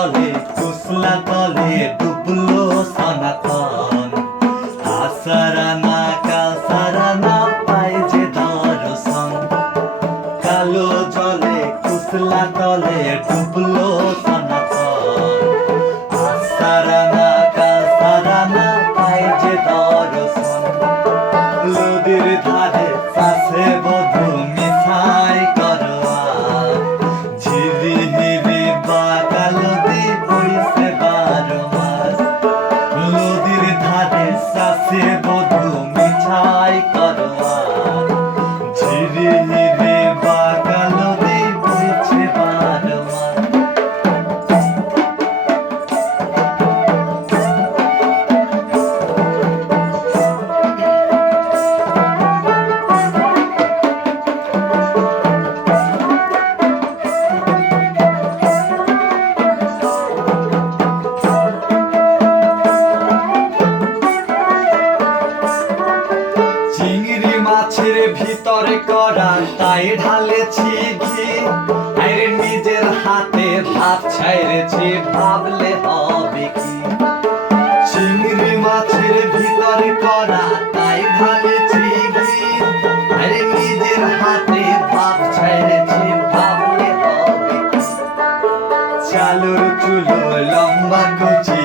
তলে কুসলা তলে, ডুবলো সনাতন। আসারানা কাসারানা পাই যে দর্শন। কালো জলে কুসলা তলে, ডুবলো সনাতন। আসারানা কাসারানা পাই যে দর্শন। নদীর ধার গাছের ভিতরে করা তাই ঢালেছি ঘি। আরে নিজের হাতে হাত ছাইরেছি ভাবলে হবে কি? চিংড়ি মাছের ভিতরে করা তাই ঢালেছি ঘি। আরে নিজের হাতে ছাইরেছি ভাবলে হবে চালুর চুলো লম্বা কুচি